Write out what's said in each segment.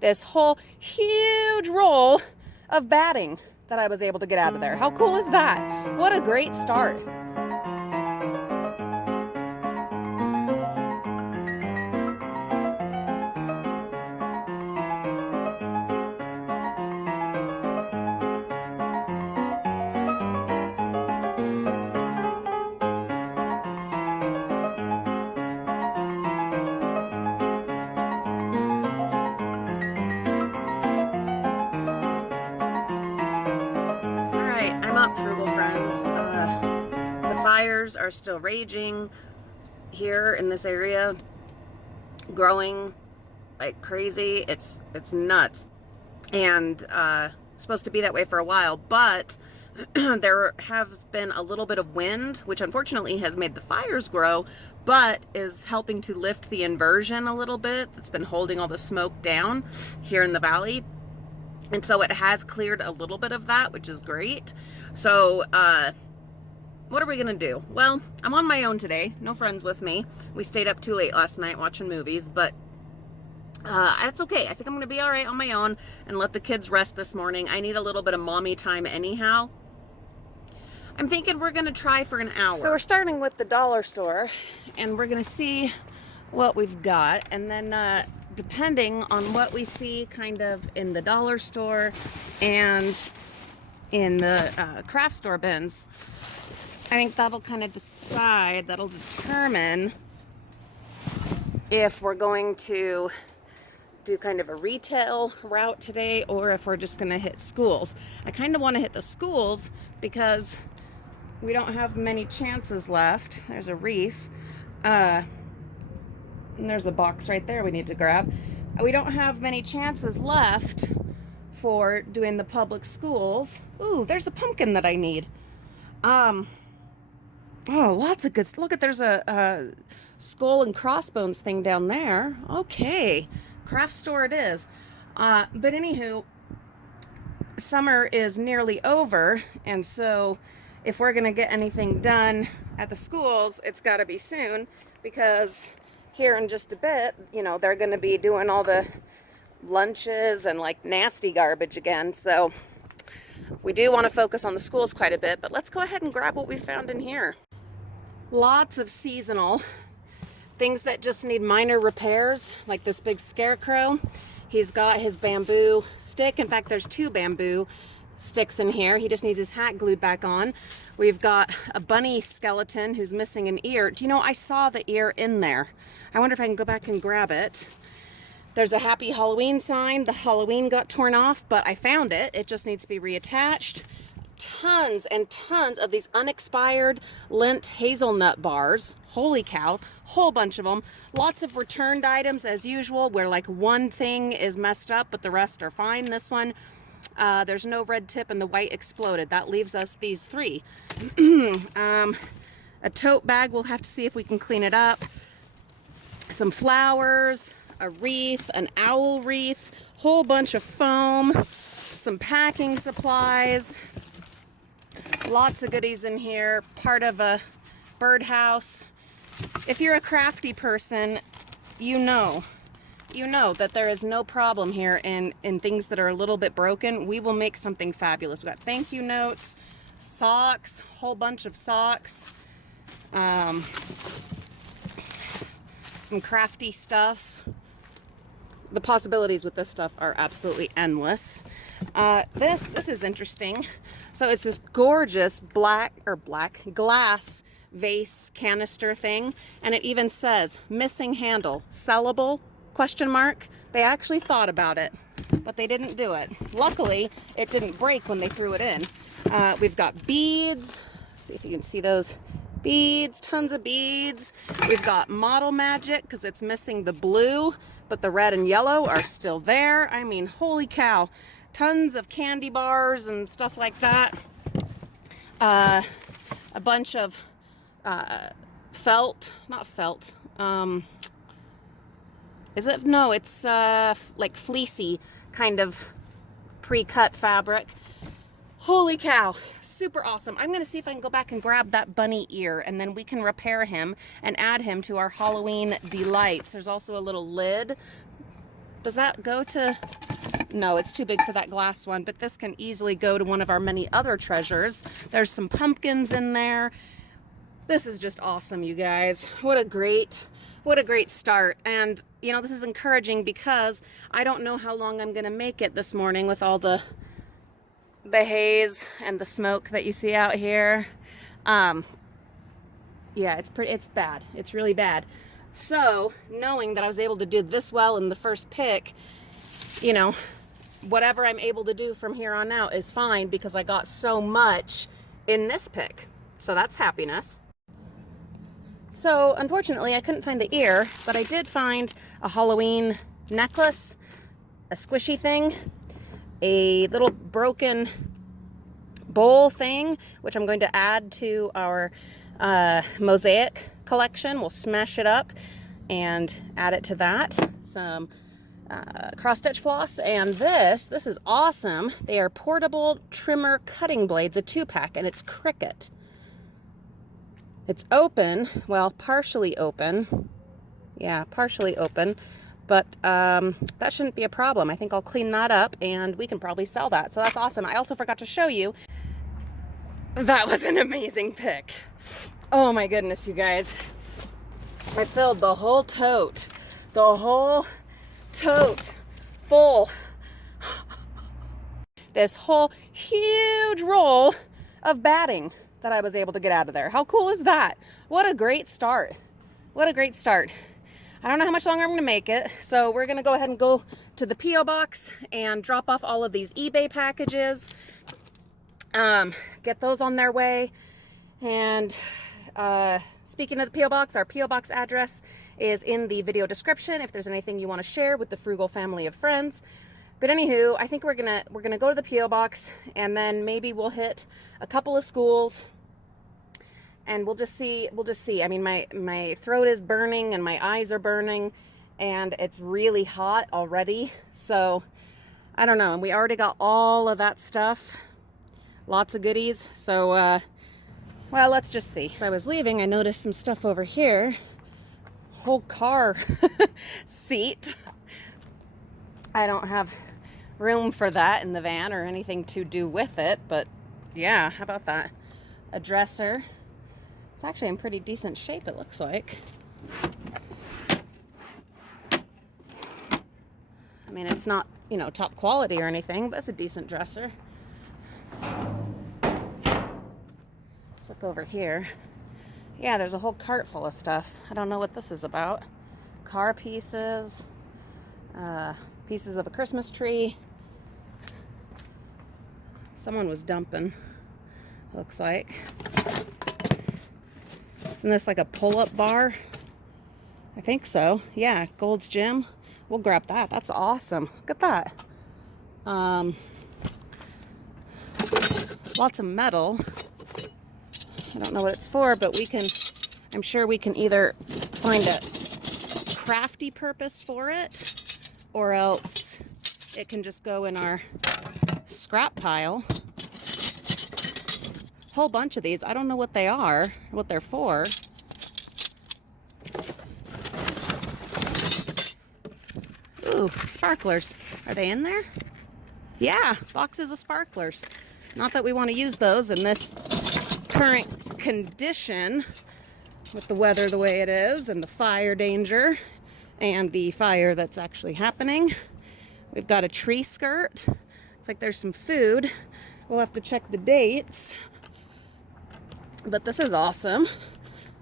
this whole huge roll of batting that I was able to get out of there. How cool is that? What a great start. I'm up, Frugal Friends. The fires are still raging here in this area, growing like crazy. It's nuts, and supposed to be that way for a while, but there has been a little bit of wind, which unfortunately has made the fires grow, but is helping to lift the inversion a little bit. It's been holding all the smoke down here in the valley. And so it has cleared a little bit of that, which is great. So, what are we gonna do? Well, I'm on my own today. No friends with me. We stayed up too late last night watching movies, but that's okay. I think I'm gonna be all right on my own and let the kids rest this morning. I need a little bit of mommy time anyhow. I'm thinking we're gonna try for an hour. So we're starting with the dollar store, and we're gonna see what we've got, and then depending on what we see kind of in the dollar store and in the craft store bins, I think that'll kind of that'll determine if we're going to do kind of a retail route today or if we're just going to hit schools. I kind of want to hit the schools because we don't have many chances left. There's a wreath. And there's a box right there we need to grab. We don't have many chances left for doing the public schools. Ooh, there's a pumpkin that I need. Oh, lots of good. Look, there's a skull and crossbones thing down there. Okay, craft store it is. But anywho, summer is nearly over, and so if we're gonna get anything done at the schools, it's got to be soon, because here in just a bit, you know, they're going to be doing all the lunches and like nasty garbage again. So we do want to focus on the schools quite a bit, but let's go ahead and grab what we found in here. Lots of seasonal things that just need minor repairs, like this big scarecrow. He's got his bamboo stick. In fact, there's 2 bamboo sticks in here. He just needs his hat glued back on. We've got a bunny skeleton who's missing an ear. Do you know, I saw the ear in there. I wonder if I can go back and grab it. There's a happy Halloween sign. The Halloween got torn off, but I found it. It just needs to be reattached. Tons and tons of these unexpired Lint hazelnut bars. Holy cow, whole bunch of them. Lots of returned items as usual, where like one thing is messed up, but the rest are fine. This one, there's no red tip and the white exploded. That leaves us these 3. A tote bag, we'll have to see if we can clean it up. Some flowers, a wreath, an owl wreath, whole bunch of foam, some packing supplies, lots of goodies in here, part of a birdhouse. If you're a crafty person, you know that there is no problem here in things that are a little bit broken. We will make something fabulous. We've got thank you notes, socks, whole bunch of socks, some crafty stuff. The possibilities with this stuff are absolutely endless. This is interesting. So it's this gorgeous black glass vase canister thing, and it even says missing handle, sellable, question mark. They actually thought about it, but they didn't do it. Luckily, it didn't break when they threw it in. We've got beads. Let's see if you can see those beads, tons of beads. We've got model magic because it's missing the blue, but the red and yellow are still there. I mean, holy cow. Tons of candy bars and stuff like that. A bunch of not felt. Is it? No, it's like fleecy kind of pre-cut fabric. Holy cow, super awesome. I'm gonna see if I can go back and grab that bunny ear, and then we can repair him and add him to our Halloween delights. There's also a little lid Does that go to... No, it's too big for that glass one, but this can easily go to one of our many other treasures. There's some pumpkins in there. This is just awesome, you guys. What a great start. And, you know, this is encouraging because I don't know how long I'm gonna make it this morning with all the haze and the smoke that you see out here. Yeah, it's bad. It's really bad. So, knowing that I was able to do this well in the first pick, you know, whatever I'm able to do from here on out is fine because I got so much in this pick. So that's happiness. So unfortunately I couldn't find the ear, but I did find a Halloween necklace, a squishy thing, a little broken bowl thing, which I'm going to add to our mosaic collection. We'll smash it up and add it to that. Some cross stitch floss, and this is awesome. They are portable trimmer cutting blades, a 2-pack, and it's Cricut. It's open, well, partially open. Yeah, partially open, but that shouldn't be a problem. I think I'll clean that up and we can probably sell that. So that's awesome. I also forgot to show you, that was an amazing pick. Oh my goodness, you guys. I filled the whole tote. The whole tote full. This whole huge roll of batting that I was able to get out of there. How cool is that? What a great start. What a great start. I don't know how much longer I'm going to make it, so we're going to go ahead and go to the P.O. box and drop off all of these eBay packages, get those on their way. And speaking of the P.O. box, our P.O. box address is in the video description if there's anything you want to share with the Frugal Family of Friends. But anywho, I think we're gonna go to the P.O. box, and then maybe we'll hit a couple of schools, and we'll just see. I mean, my throat is burning and my eyes are burning, and it's really hot already. So I don't know. And we already got all of that stuff, lots of goodies. So well, let's just see. So I was leaving, I noticed some stuff over here. Whole car seat. I don't have room for that in the van or anything to do with it, but yeah, how about that? A dresser. It's actually in pretty decent shape, it looks like. I mean, it's not, you know, top quality or anything, but it's a decent dresser. Let's look over here. Yeah, there's a whole cart full of stuff. I don't know what this is about. Car pieces, pieces of a Christmas tree. Someone was dumping, looks like. Isn't this like a pull-up bar? I think so. Yeah, Gold's Gym. We'll grab that. That's awesome. Look at that. Lots of metal. I don't know what it's for, but I'm sure we can either find a crafty purpose for it, or else it can just go in our scrap pile. Whole bunch of these. I don't know what they are, what they're for. Ooh, sparklers. Are they in there? Yeah, boxes of sparklers. Not that we want to use those in this current condition with the weather the way it is and the fire danger and the fire that's actually happening. We've got a tree skirt. Looks like there's some food. We'll have to check the dates. But this is awesome.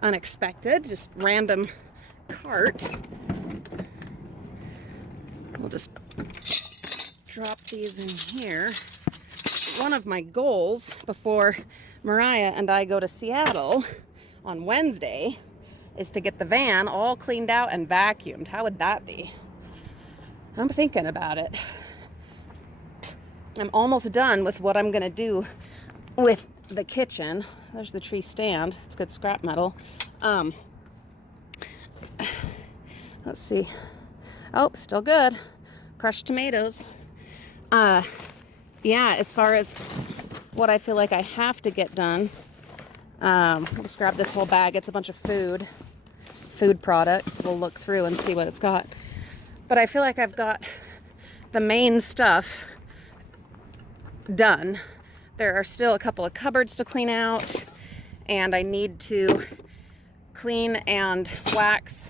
Unexpected, just random cart. We'll just drop these in here. One of my goals before Mariah and I go to Seattle on Wednesday is to get the van all cleaned out and vacuumed. How would that be? I'm thinking about it. I'm almost done with what I'm gonna do with the kitchen. There's the tree stand. It's good scrap metal. Let's see. Oh, still good. Crushed tomatoes. Yeah, as far as what I feel like I have to get done, I'll just grab this whole bag. It's a bunch of food products. We'll look through and see what it's got. But I feel like I've got the main stuff done. There are still a couple of cupboards to clean out, and I need to clean and wax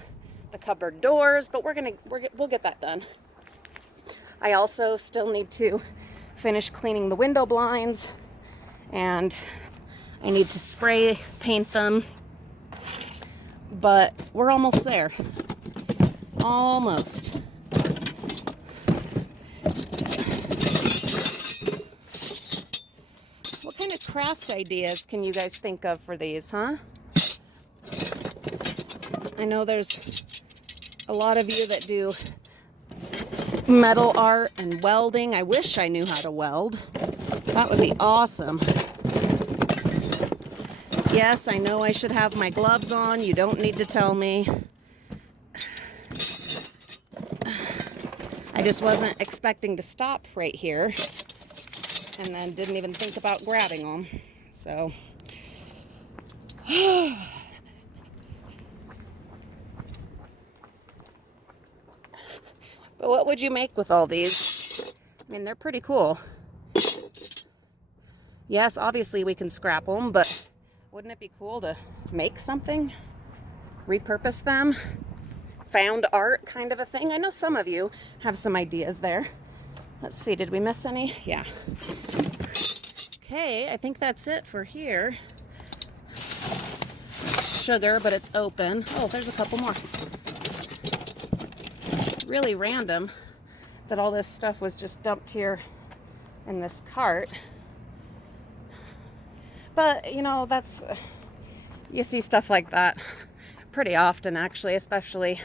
the cupboard doors, but we'll get that done. I also still need to finish cleaning the window blinds, and I need to spray paint them, but we're almost there. Almost. What kind of craft ideas can you guys think of for these, huh? I know there's a lot of you that do metal art and welding. I wish I knew how to weld. That would be awesome. Yes, I know I should have my gloves on. You don't need to tell me. I just wasn't expecting to stop right here, and then didn't even think about grabbing them. So, but what would you make with all these? I mean, they're pretty cool. Yes, obviously we can scrap them, but wouldn't it be cool to make something? Repurpose them? Found art kind of a thing? I know some of you have some ideas there. Let's see, did we miss any? Yeah. Okay, I think that's it for here. Sugar, but it's open. Oh, there's a couple more. Really random that all this stuff was just dumped here in this cart. But, you know, you see stuff like that pretty often, actually, especially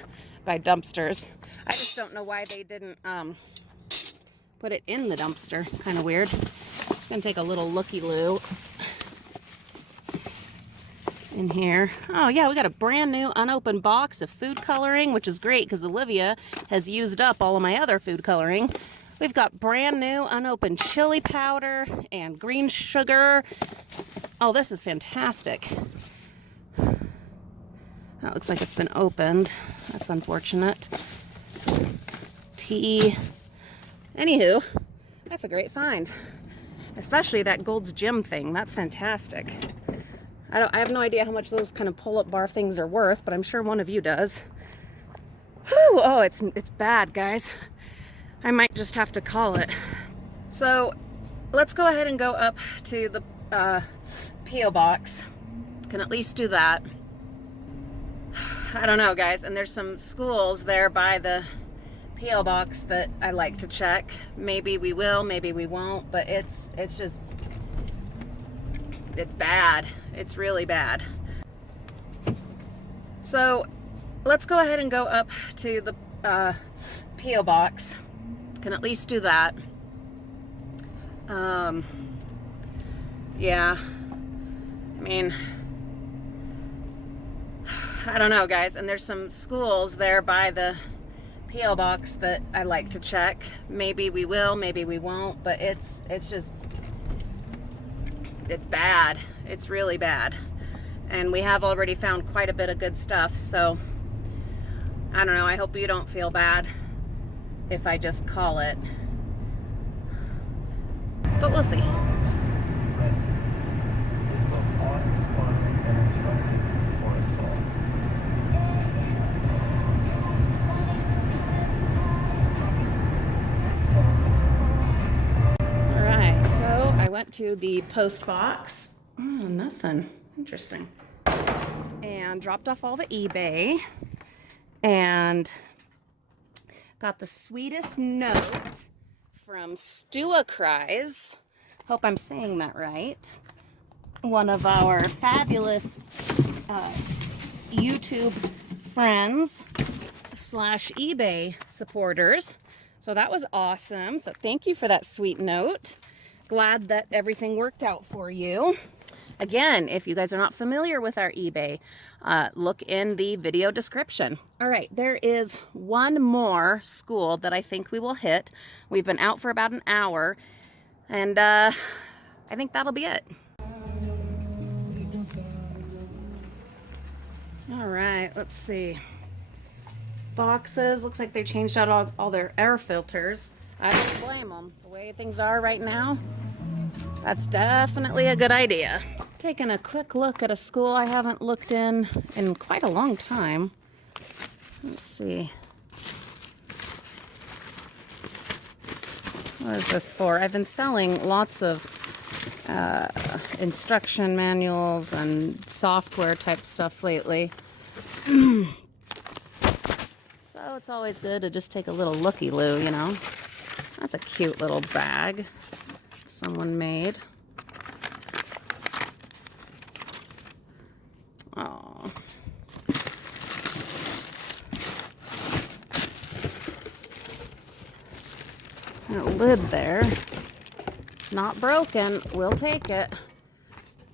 by dumpsters. I just don't know why they didn't put it in the dumpster. It's kind of weird. I'm gonna take a little looky-loo in here. Oh yeah, we got a brand new unopened box of food coloring, which is great because Olivia has used up all of my other food coloring. We've got brand new unopened chili powder and green sugar. Oh, this is fantastic. That looks like it's been opened. That's unfortunate. Tea. Anywho, that's a great find. Especially that Gold's Gym thing. That's fantastic. I have no idea how much those kind of pull-up bar things are worth, but I'm sure one of you does. Whew, oh, it's bad, guys. I might just have to call it. So, let's go ahead and go up to the P.O. box. Can at least do that. I don't know, guys, and there's some schools there by the P.O. box that I like to check. Maybe we will, maybe we won't, but it's bad. It's really bad. So let's go ahead and go up to the P.O. box. Can at least do that. Yeah, I mean, I don't know, guys, and there's some schools there by the P.O. box that I like to check. Maybe we will, maybe we won't, but it's bad. It's really bad. And we have already found quite a bit of good stuff, so I don't know, I hope you don't feel bad if I just call it. But we'll see. Is both awe-inspiring and instructive for us all. Alright, so I went to the post box. Oh, nothing. Interesting. And dropped off all the eBay. And got the sweetest note from Stuakries. Hope I'm saying that right. One of our fabulous YouTube friends / eBay supporters. So that was awesome. So thank you for that sweet note. Glad that everything worked out for you. Again, if you guys are not familiar with our eBay, look in the video description. All right, there is one more school that I think we will hit. We've been out for about an hour, and I think that'll be it. All right, let's see. boxes. Looks like they changed out all their air filters. I don't blame them. The way things are right now, that's definitely a good idea. Taking a quick look at a school I haven't looked in quite a long time. Let's see. What is this for? I've been selling lots of instruction manuals and software type stuff lately. So it's always good to just take a little looky-loo, you know. That's a cute little bag someone made. Oh. A lid there. It's not broken. We'll take it.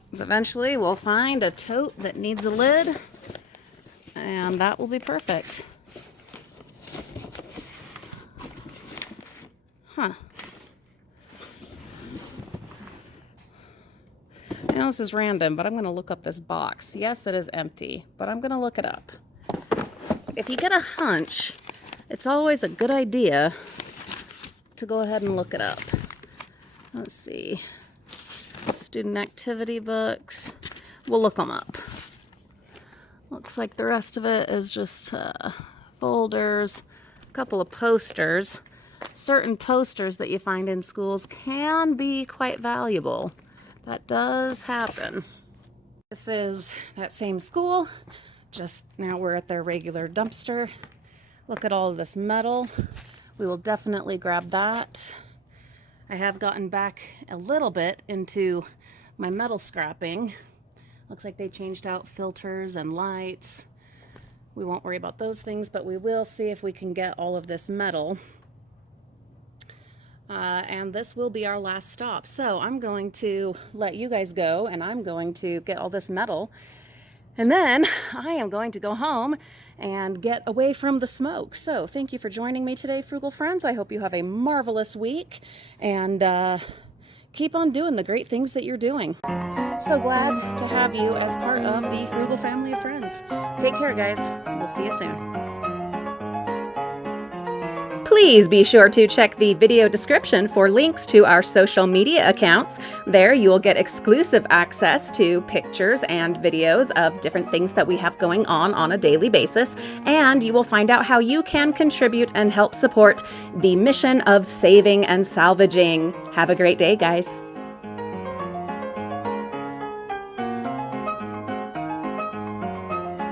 'Cause eventually we'll find a tote that needs a lid, and that will be perfect. Huh. I know this is random, but I'm going to look up this box. Yes, it is empty, but I'm going to look it up. If you get a hunch, it's always a good idea to go ahead and look it up. Let's see. Student activity books. We'll look them up. Looks like the rest of it is just folders, a couple of posters. Certain posters that you find in schools can be quite valuable. That does happen. This is that same school, just now we're at their regular dumpster. Look at all of this metal. We will definitely grab that. I have gotten back a little bit into my metal scrapping. Looks like they changed out filters and lights. We won't worry about those things, but we will see if we can get all of this metal. And this will be our last stop. So I'm going to let you guys go, and I'm going to get all this metal. And then I am going to go home and get away from the smoke. So thank you for joining me today, Frugal friends. I hope you have a marvelous week, and keep on doing the great things that you're doing. So glad to have you as part of the Frugal Family of Friends. Take care, guys. We'll see you soon. Please be sure to check the video description for links to our social media accounts. There you will get exclusive access to pictures and videos of different things that we have going on a daily basis, and you will find out how you can contribute and help support the mission of saving and salvaging. Have a great day, guys.